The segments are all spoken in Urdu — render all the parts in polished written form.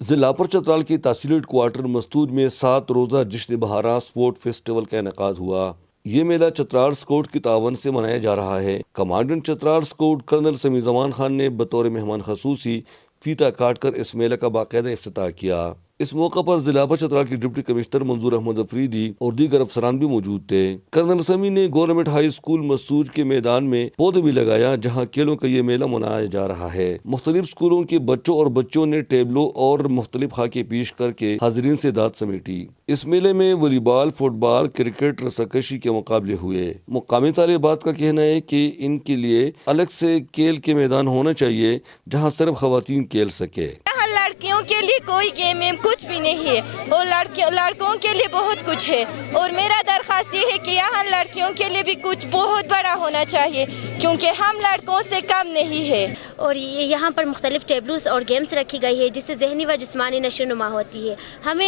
ضلع پر چترال کے تحصیل ہیڈ کوارٹر مستور میں 7 روزہ جشن بہارا سپورٹ فیسٹیول کا انعقاد ہوا۔ یہ میلہ چترال اسکاؤٹ کی تعاون سے منایا جا رہا ہے۔ کمانڈنٹ چترال اسکاؤٹ کرنل سمیع زمان خان نے بطور مہمان خصوصی فیتا کاٹ کر اس میلے کا باقاعدہ افتتاح کیا۔ اس موقع پر ضلع پر چترال کی ڈپٹی کمشنر منظور احمد افریدی اور دیگر افسران بھی موجود تھے۔ کرنل سمیع نے گورنمنٹ ہائی اسکول مسور کے میدان میں پودے بھی لگایا، جہاں کھیلوں کا یہ میلہ منایا جا رہا ہے۔ مختلف اسکولوں کے بچوں اور بچیوں نے ٹیبلوں اور مختلف خاکے پیش کر کے حاضرین سے داد سمیٹی۔ اس میلے میں والی بال، فٹ بال، کرکٹ، رسہ کشی کے مقابلے ہوئے۔ مقامی طالبات کا کہنا ہے کہ ان کے لیے الگ سے کھیل کے میدان ہونا چاہیے جہاں صرف خواتین کھیل سکے۔ لڑکیوں کے لیے کوئی گیم کچھ بھی نہیں ہے اور لڑکوں کے لیے بہت کچھ ہے، اور میرا درخواست یہ ہے کہ یہاں لڑکیوں کے لیے بھی کچھ بہت بڑا ہونا چاہیے، کیونکہ ہم لڑکوں سے کم نہیں ہے۔ اور یہاں پر مختلف ٹیبلوز اور گیمز رکھی گئی ہے جس سے ذہنی و جسمانی نشو و نما ہوتی ہے۔ ہم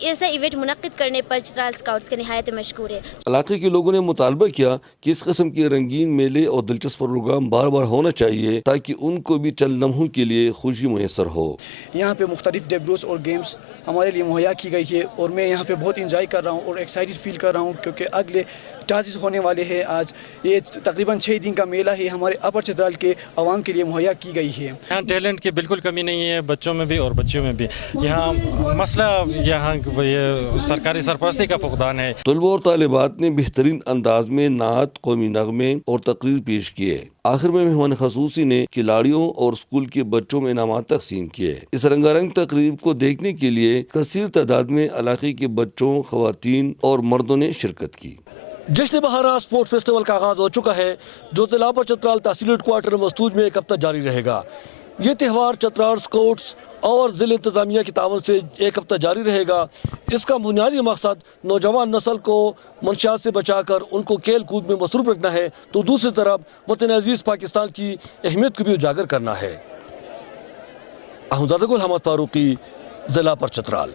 ایسا ایونٹ منعقد کرنے پر چترال اسکاؤٹس کے نہایت مشکور ہے۔ علاقے کے لوگوں نے مطالبہ کیا کہ اس قسم کے رنگین میلے اور دلچسپ پروگرام بار بار ہونا چاہیے تاکہ ان کو بھی چند لمحوں کے لیے خوشی میسر ہو۔ یہاں پہ مختلف ٹیبلوز اور گیمز ہمارے لیے مہیا کی گئی ہے اور میں یہاں پہ بہت انجوائے کر رہا ہوں اور ایکسائٹڈ فیل کر رہا ہوں، کیونکہ اگلے ٹاسز ہونے والے ہیں۔ آج یہ تقریباً 6 دن کا میلہ ہے ہمارے اپر چترال کے عوام کے لیے مہیا کی گئی ہے۔ یہاں ٹیلنٹ کی بالکل کمی نہیں ہے، بچوں میں بھی اور بچیوں میں بھی۔ یہاں مسئلہ یہاں سرکاری سرپرستی کا فقدان ہے۔ طلباء اور طالبات نے بہترین انداز میں نعت، قومی نغمے اور تقریر پیش کیے۔ آخر میں مہمان خصوصی نے کھلاڑیوں اور اسکول کے بچوں میں انعامات تقسیم کیے۔ اس رنگا رنگ تقریب کو دیکھنے کے لیے کثیر تعداد میں علاقے کے بچوں، خواتین اور مردوں نے شرکت کی۔ جشن بہارا سپورٹ فیسٹیول کا آغاز ہو چکا ہے، جو ضلع پر چترال تحصیل ہیڈ کوارٹر مستور میں ایک ہفتہ جاری رہے گا۔ یہ تہوار چترال اسکاؤٹس اور ضلع انتظامیہ کی تعاون سے ایک ہفتہ جاری رہے گا۔ اس کا بنیادی مقصد نوجوان نسل کو منشیات سے بچا کر ان کو کھیل کود میں مصروف رکھنا ہے، تو دوسری طرف وطن عزیز پاکستان کی اہمیت کو بھی اجاگر کرنا ہے۔ احمد زادہ گل، حمد فاروقی، ضلع پر چترال۔